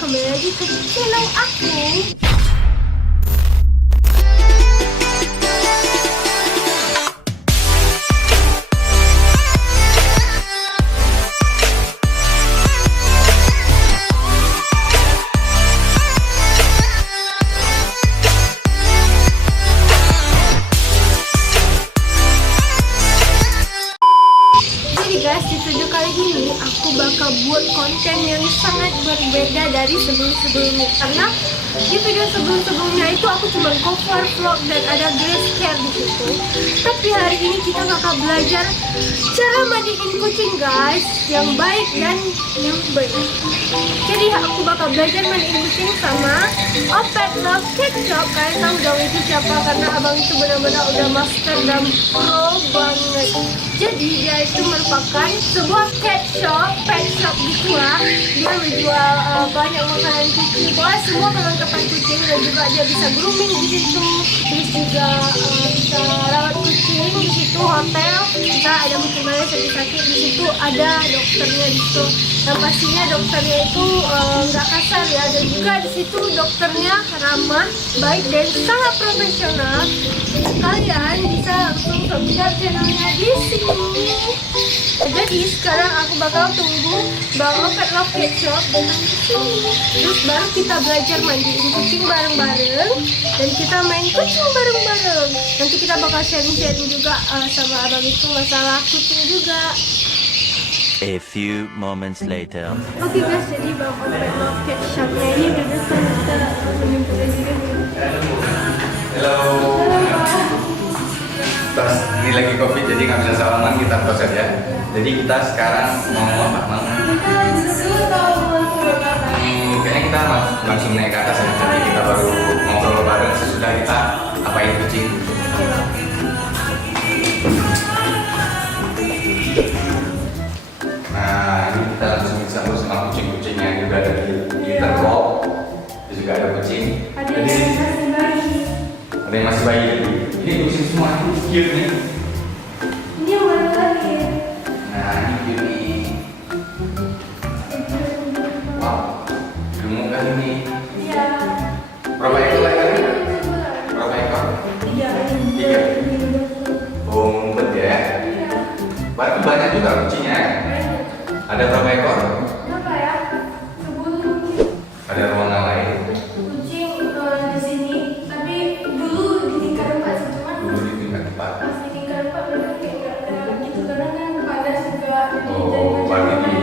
kembali lagi ke channel aku. Guys, di video kali ini aku bakal buat konten yang sangat berbeda dari sebelum-sebelumnya. Karena di video sebelum-sebelumnya itu aku cuma cover vlog dan ada grace care di situ. Tapi hari ini kita bakal belajar cara mandiin kucing guys, yang baik dan yang benar. Jadi aku bakal belajar mandiin kucing sama Pet Love Cat Shop. Kalian tahu dong itu siapa, karena abang itu benar-benar udah master dan pro banget. Jadi dia itu merupakan sebuah pet shop gitulah. Dia menjual banyak makanan kucing, pokoknya semua perlengkapan kucing, dan juga dia bisa grooming di situ. Terus juga bisa rawat kucing di situ, hotel. Bisa ada kucing mana sakit-sakit di situ, ada dokternya di situ. Dan pastinya dokternya itu nggak kasar ya, dan juga di situ dokternya ramah, baik dan sangat profesional. Kalian bisa langsung subscribe channelnya di sini. Jadi sekarang aku bakal tunggu Bang Pet Love Cat Shop datang ke sini. Terus baru kita belajar mandiin kucing bareng-bareng dan kita main kucing bareng-bareng. Nanti kita bakal sharing-sharing juga sama abang itu masalah kucing juga. A few moments later. Oke guys, jadi Bang Pet Love Cat Shopnya ini udah datang. Kita menyumput aja kan. Halo. Terus ini lagi COVID jadi nggak bisa salaman, kita proses ya. Jadi kita sekarang mau apa? Kayaknya kita langsung naik ke atas ya. Nanti kita baru ngobrol bareng sesudah kita apain kucing. Nah ini kita langsung bisa sama kucing-kucing yang udah ada di litter box. Terus juga ada kucing. Ada yang masih bayi. Ini kucing semua, cute nih. Ini yang mana lagi? Nah, ini cute nih. Wow, gemuk kan ini. Iya. Berapa ekor lagi? Berapa ekor? 3. Oh, ngumpet ya. Iya. Berarti banyak juga kucingnya ya? Ada berapa ekor? Berapa ya? 10. Ada ruangan lain? Kucing di sini, tapi dulu di tingkat 4 sih, cuman Dulu di tingkat 4. pas di tingkat 4 bener kayak nggak ada gitu, karena kan panas juga. Oh, berarti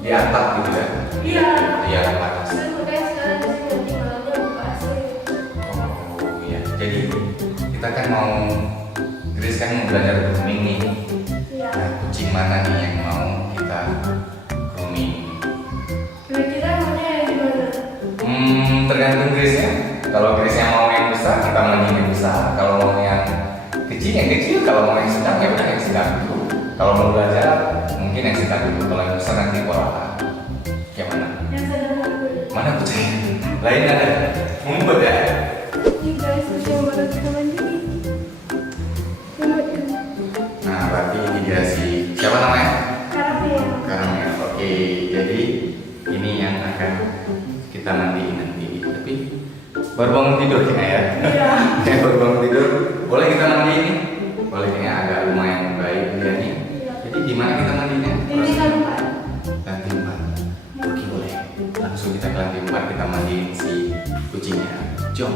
di atap gitu ya? Iya. Iya, panas. Terus makanya sekarang di sini nanti malamnya buka AC. Oh iya, jadi kita kan mau Grace kan mau belajar grooming nih. Iya. Nah, kucing mana nih yang mau kita grooming? Kira-kira maunya yang gimana? Tergantung Grace-nya. Kalau Grace yang mau yang besar, kita mandiin yang besar. Kalau mau yang kecil. Kalau mau yang sedang, ya udah yang sedang dulu. Kalau mau belajar, mungkin yang sedang dulu. Kalau yang besar nanti pola. Kayak mana? Yang sedang dulu. Mana kucing? Lain ada. Ngumpet ya? Ini guys, kucing yang baru kita mandiin. Lembut kan? Nah, berarti ini dia si siapa namanya? Karamel. Karamel. Oke, jadi ini yang akan kita mandiin nanti. Tapi baru bangun tidur kayaknya ya. Iya. Kayak baru bangun tidur. Boleh kita mandiin nih? Boleh, ini agak lumayan baik dia nih. Jadi di mana kita mandiinnya? Ini kan Lantai 4. Oke, boleh. Langsung kita ke lantai 4, kita mandiin si kucingnya. Jom.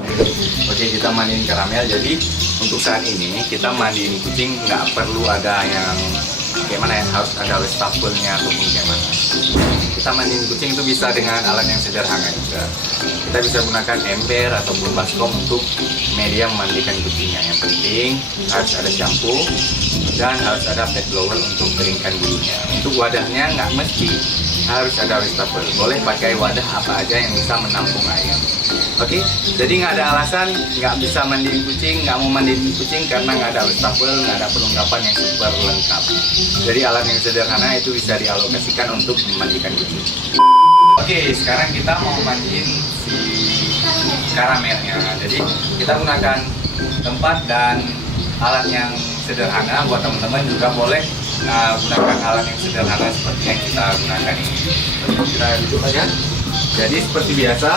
Oke, kita mandiin Karamel. Jadi untuk saat ini kita mandiin kucing nggak perlu ada yang kayak mana ya, harus ada wastafel-nya ataupun kayak mana. Kita mandiin kucing itu bisa dengan alat yang sederhana juga. Kita bisa gunakan ember ataupun baskom untuk media memandikan kucingnya. Yang penting harus ada shampoo dan harus ada pet blower untuk keringkan bulunya. Untuk wadahnya nggak mesti harus ada wastafel. Boleh pakai wadah apa aja yang bisa menampung air. Oke, jadi nggak ada alasan nggak bisa mandiin kucing, nggak mau mandiin kucing karena nggak ada wastafel, nggak ada perlengkapan yang super lengkap. Jadi alat yang sederhana itu bisa dialokasikan untuk memandikan kucing. Oke, sekarang kita mau mandiin si Karamelnya. Jadi kita gunakan tempat dan alat yang sederhana. Buat teman-teman juga boleh gunakan alat yang sederhana seperti yang kita gunakan ini. Kita duduk aja. Jadi seperti biasa,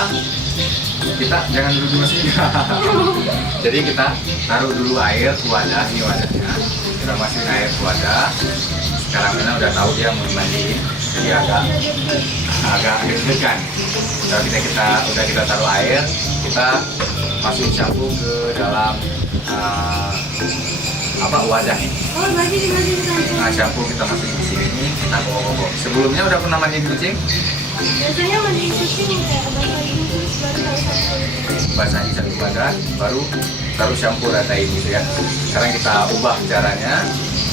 kita jangan dulu dimasukin. Jadi kita taruh dulu air ke wadah, ini wadahnya. Kita masukin air ke wadah. Sekarang Mena udah tahu dia mau dimandiin, jadi agak deg-degan. Udah kita taruh air, kita masukin shampoo ke dalam wadah ini. Oh, berarti dimasukin. Nah, shampoo kita masukin di sini, kita bawa. Sebelumnya udah pernah mandiin kucing? Biasanya mandi kucing kayak basahin terus baru taruh shampoo. Basahin satu badan, baru taruh shampoo ratain gitu ya. Sekarang kita ubah caranya,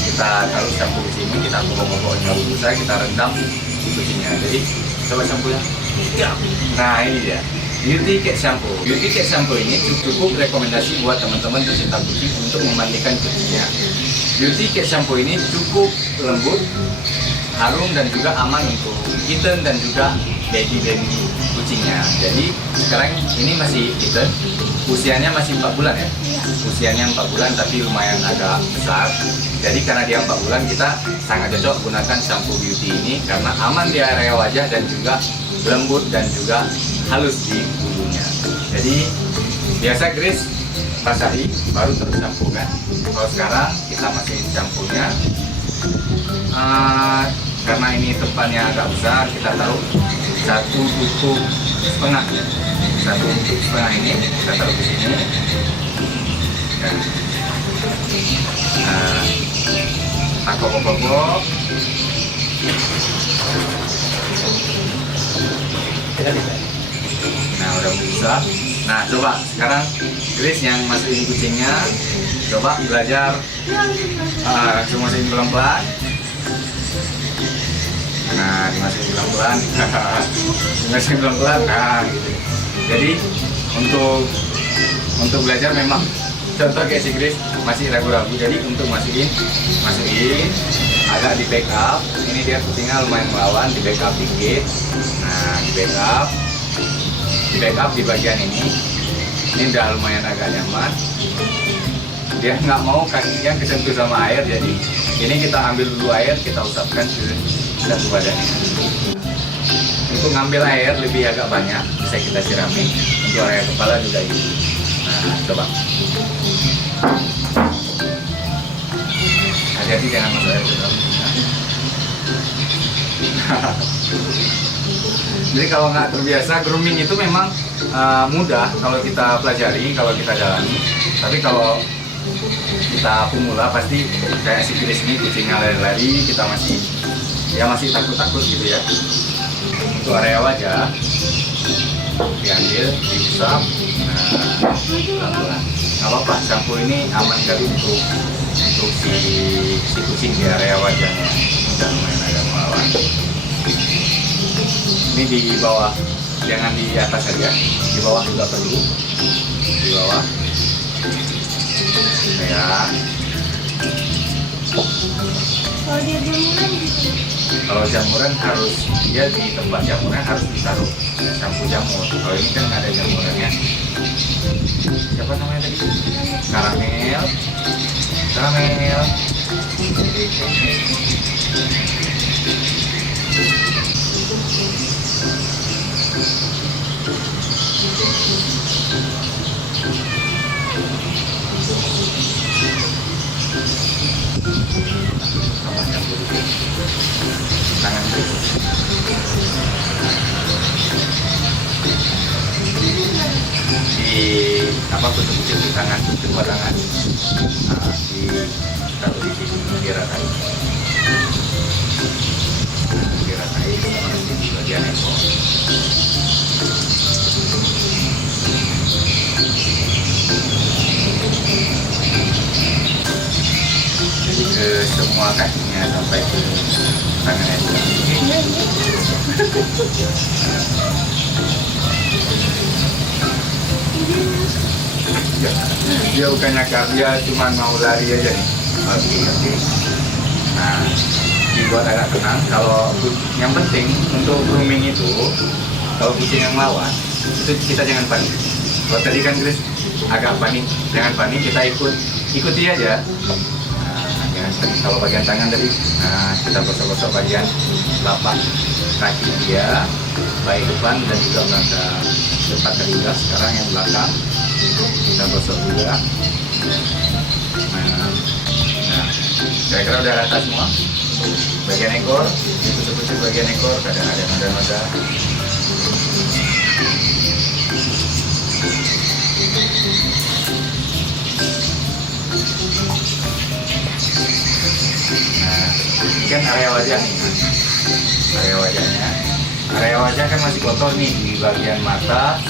kita taruh shampoo di sini, kita bawa nggak usah, kita rendam di kucingnya. Jadi coba shampoo-nya. Ya. Nah ini dia. Beauty Cat Shampoo. Beauty Cat Shampoo ini cukup rekomendasi buat teman-teman pecinta kucing untuk memandikan kucingnya. Beauty Cat Shampoo ini cukup lembut, harum dan juga aman untuk kitten dan juga baby kucingnya. Jadi sekarang ini masih kitten, usianya masih 4 bulan ya. Usianya 4 bulan tapi lumayan agak besar. Jadi karena dia 4 bulan, kita sangat cocok gunakan shampoo beauty ini karena aman di area wajah dan juga lembut dan juga halus di bulunya. Jadi biasa Grace basahi baru terus shampoo kan. Kalau sekarang kita masukin shampoo-nya. Karena ini tempatnya agak besar, kita taruh 1,5 tutup. 1 tutup setengah ini kita taruh di sini. Nah, kok. Nah, udah bisa. Nah, coba sekarang Grace yang masukin kucingnya, coba belajar langsung masukin pelan-pelan. Nah, dimasukin pelan-pelan. Dimasukin pelan-pelan. Nah, gitu. Jadi untuk belajar memang contoh kayak si Grace masih ragu-ragu. Jadi untuk masukin agak di backup. Ini dia kucingnya lumayan melawan, di backup dikit. Nah, di backup di bagian ini udah lumayan agak nyaman. Dia nggak mau kakinya kesentuh sama air, jadi ini kita ambil dulu air, kita usapkan ke satu badannya. Untuk ngambil air lebih agak banyak, bisa kita siramin di area kepala juga gitu. Nah, coba. Hati-hati jangan masuk air ke dalam. Jadi kalau nggak terbiasa, grooming itu memang mudah kalau kita pelajari, kalau kita jalani. Tapi kalau kita pemula pasti kayak si Grace ini kucingnya lari-lari, kita masih takut-takut gitu ya. Untuk area wajah diambil, diusap. Nah, pelan-pelan. Nggak apa-apa, shampoo ini aman sekali untuk si kucing di area wajahnya. Dan lumayan agak melawan. Ini di bawah, jangan di atas saja, di bawah juga perlu, di bawah. Ya. Kalau dia jamuran gitu. Kalau jamuran harus dia di tempat jamuran harus ditaruh shampoo jamur. Kalau ini kan nggak ada jamurannya. Siapa namanya tadi? Karamel. Tangan kecil di tangan, kedua tangan. Nah, taruh di sini, diratain. Diratain sama di bagian ekor. Jadi ke semua kakinya sampai ke tangannya. Dia bukan nakal, dia cuma mau lari aja nih. Oke. Nah, dibuat agak tenang. Kalau yang penting untuk grooming itu, kalau kucing yang lawan, itu kita jangan panik. Kalau tadi kan Grace agak panik, jangan panik, kita ikuti aja. Nah, jangan panik. Kalau bagian tangan tadi, nah kita gosok-gosok bagian telapak kaki dia. baik depan dan juga belakang. Depan tadi udah, sekarang yang belakang kita gosok juga. Nah, kira-kira udah rata semua. Bagian ekor, dipucuk-pucuk bagian ekor, kadang ada noda-noda. Nah, ini kan area wajah nih. Area wajahnya. Area wajah kan masih kotor nih di bagian mata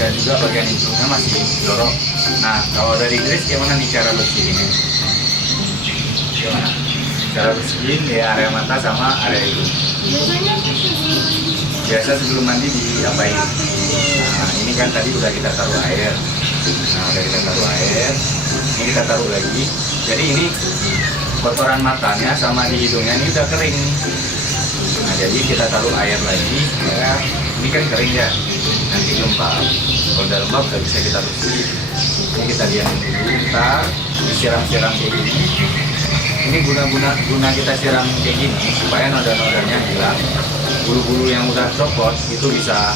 dan juga bagian hidungnya masih jorok. Nah, kalau dari Grace gimana nih cara bersihinnya? Gimana? Cara bersihin di area mata sama area hidung. Biasa sebelum mandi diapain? Nah, ini kan tadi udah kita taruh air. Nah, udah kita taruh air. Ini kita taruh lagi. Jadi ini kotoran matanya sama di hidungnya ini udah kering. Nah, jadi kita taruh air lagi. Ya, ini kan kering ya. Nanti lembab. Kalau udah lembab udah bisa kita bersih. Ini kita diamin dulu. Ntar disiram-siram kayak gini. Ini guna kita siram kayak gini supaya noda-nodanya hilang. Bulu-bulu yang udah copot itu bisa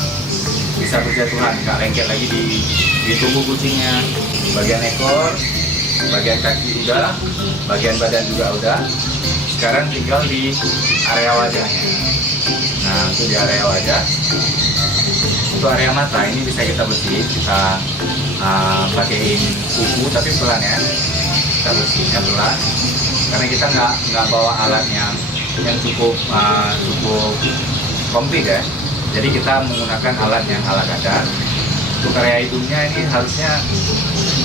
berjatuhan, nggak lengket lagi di tubuh kucingnya. Bagian ekor, bagian kaki udah, bagian badan juga udah. Sekarang tinggal di area wajahnya. Nah, itu di area wajah. Untuk area mata ini bisa kita bersihin, kita pakaiin kuku tapi pelan ya. Kita bersihnya pelan. Karena kita nggak bawa alat yang cukup komplit ya. Jadi kita menggunakan alat yang ala kadar. Untuk area hidungnya ini harusnya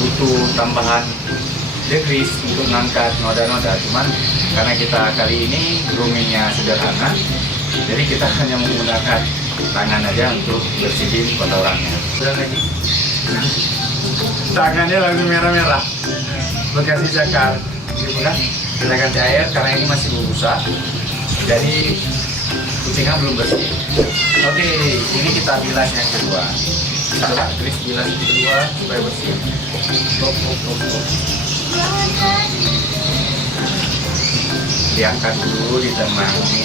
butuh tambahan degrease untuk mengangkat noda-noda. Cuman karena kita kali ini groomingnya sederhana, jadi kita hanya menggunakan tangan aja untuk bersihin kotorannya. Sudah lagi. Tangannya langsung merah-merah. Bekas cakar. Kita ganti air karena ini masih busa. Jadi kucingnya belum bersih. Oke, ini kita bilas yang kedua. Coba Chris bilas yang kedua supaya bersih. Top. Diangkat dulu, ditemani.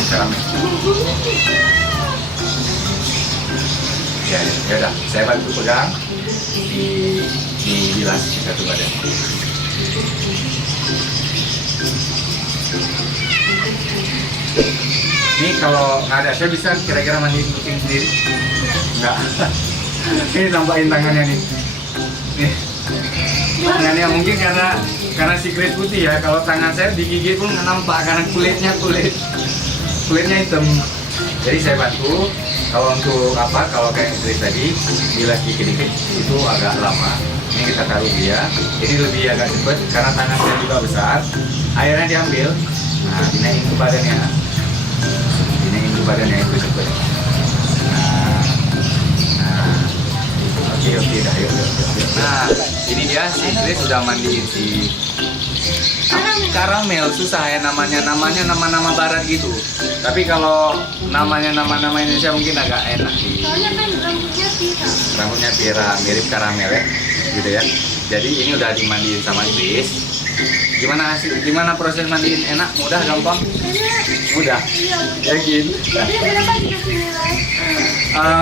Sekarang ya udah, saya bantu pegang dibilas satu badan. Ini kalau nggak ada, saya bisa kira-kira mandiin kucing sendiri? Nggak. Ini tambahin tangannya nih. Nih. Tangannya mungkin karena si Grace putih ya. Kalau tangan saya digigit pun nggak nampak karena kulitnya hitam. Jadi saya bantu. Kalau untuk kalau kayak Grace tadi bilas dikit-dikit itu agak lama. Ini kita taruh dia. Jadi lebih agak cepet karena tangan saya juga besar. Airnya diambil. Nah, dinaik ke badannya. Itu cepet. Oke, dah yuk. Nah, ini dia si Grace sudah mandiin si karamel. Susah ya namanya nama-nama barat gitu. Tapi kalau nama Indonesia mungkin agak enak sih. Soalnya kan Rambutnya pirang, mirip karamel ya, gitu ya. Jadi ini udah dimandiin sama Grace. Gimana proses mandiin? Enak, mudah, gampang? Mudah. Yakin? Jadi berapa dikasih nilai?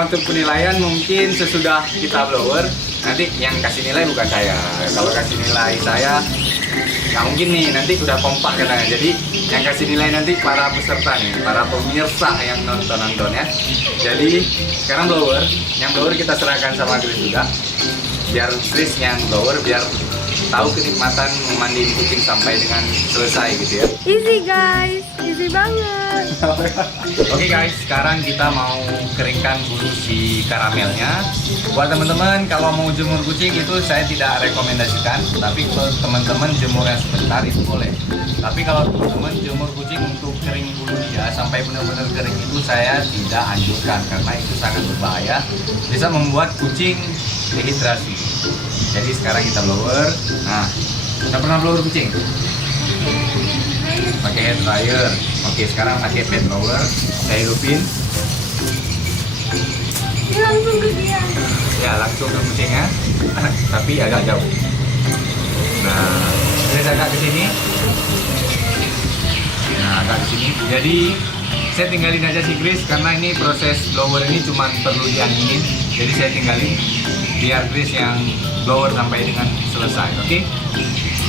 Untuk penilaian mungkin sesudah kita blower, nanti yang kasih nilai bukan saya. Kalau kasih nilai saya nggak mungkin nih, nanti udah kompak katanya. Jadi yang kasih nilai nanti para peserta nih, para pemirsa yang nonton ya. Jadi sekarang yang blower kita serahkan sama Grace juga. Biar Grace yang blower, biar tahu kenikmatan memandiin kucing sampai dengan selesai gitu ya. Easy guys, easy banget. Oke guys, sekarang kita mau keringkan bulu si karamelnya. Buat teman-teman kalau mau jemur kucing itu saya tidak rekomendasikan, tapi kalau teman-teman jemur yang sebentar itu boleh. Tapi kalau teman-teman jemur kucing untuk kering bulu dia sampai benar-benar kering itu saya tidak anjurkan karena itu sangat berbahaya, bisa membuat kucing dehidrasi. Jadi sekarang kita blower. Nah, udah pernah blower kucing? Pakai hair dryer. Oke, sekarang pakai pet blower. Saya hidupin. Ini langsung ke dia. Ya, langsung ke kucingnya. Tapi agak jauh. Nah, ini agak ke sini. Nah, agak ke sini. Jadi saya tinggalin aja si Chris karena ini proses blower ini cuma perlu dianginin. Jadi saya tinggalin biar Chris yang blower sampai dengan selesai. Oke?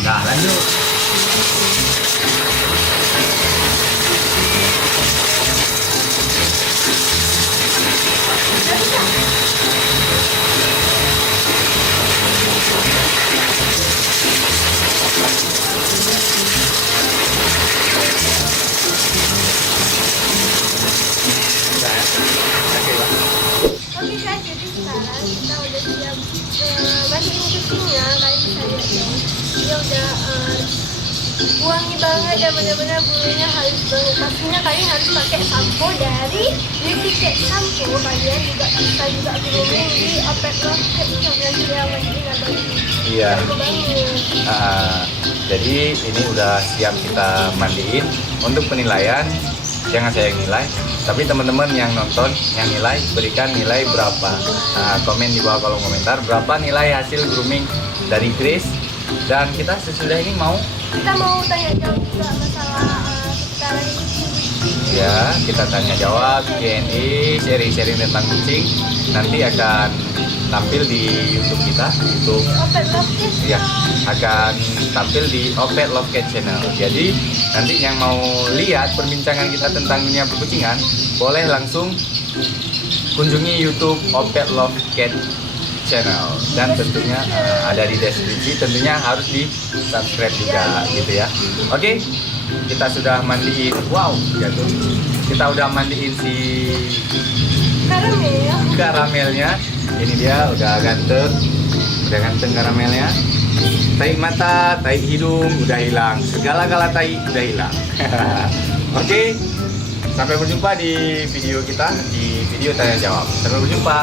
Nah, lanjut. Oke guys, jadi sekarang kita udah siap masukin kucingnya. Kalian bisa lihat dong, dia udah wangi banget dan benar-benar bulunya halus banget. Pastinya kalian harus pakai sampo dari Beauty Cat Shampoo. Kalian juga bisa grooming di Opet Locket Shop yang dia mandiin abang ini. Iya. Aku banget. Jadi ini udah siap kita mandiin. Untuk penilaian jangan saya yang nilai, tapi teman-teman yang nonton yang nilai, berikan nilai berapa. Komen di bawah kolom komentar berapa nilai hasil grooming dari Chris. Dan kita sesudah ini Kita mau tanya jawab juga masalah seputaran kucing. ya, kita tanya jawab, Q&A, sharing-sharing tentang kucing. Nanti akan tampil di YouTube kita, YouTube Opet Locket ya, akan tampil di Opet Love Cat Channel. Jadi nanti yang mau lihat perbincangan kita tentang dunia perkucingan, boleh langsung kunjungi YouTube Opet Love Cat Channel. Dan tentunya ada di deskripsi, tentunya harus di subscribe juga gitu ya. Oke, kita sudah mandiin, wow jatuh. Kita udah mandiin si karamelnya. Ini dia udah ganteng karamelnya. Tai mata, tai hidung udah hilang, segala-gala tai udah hilang. Oke, sampai berjumpa di video kita, di video tanya jawab. Sampai berjumpa.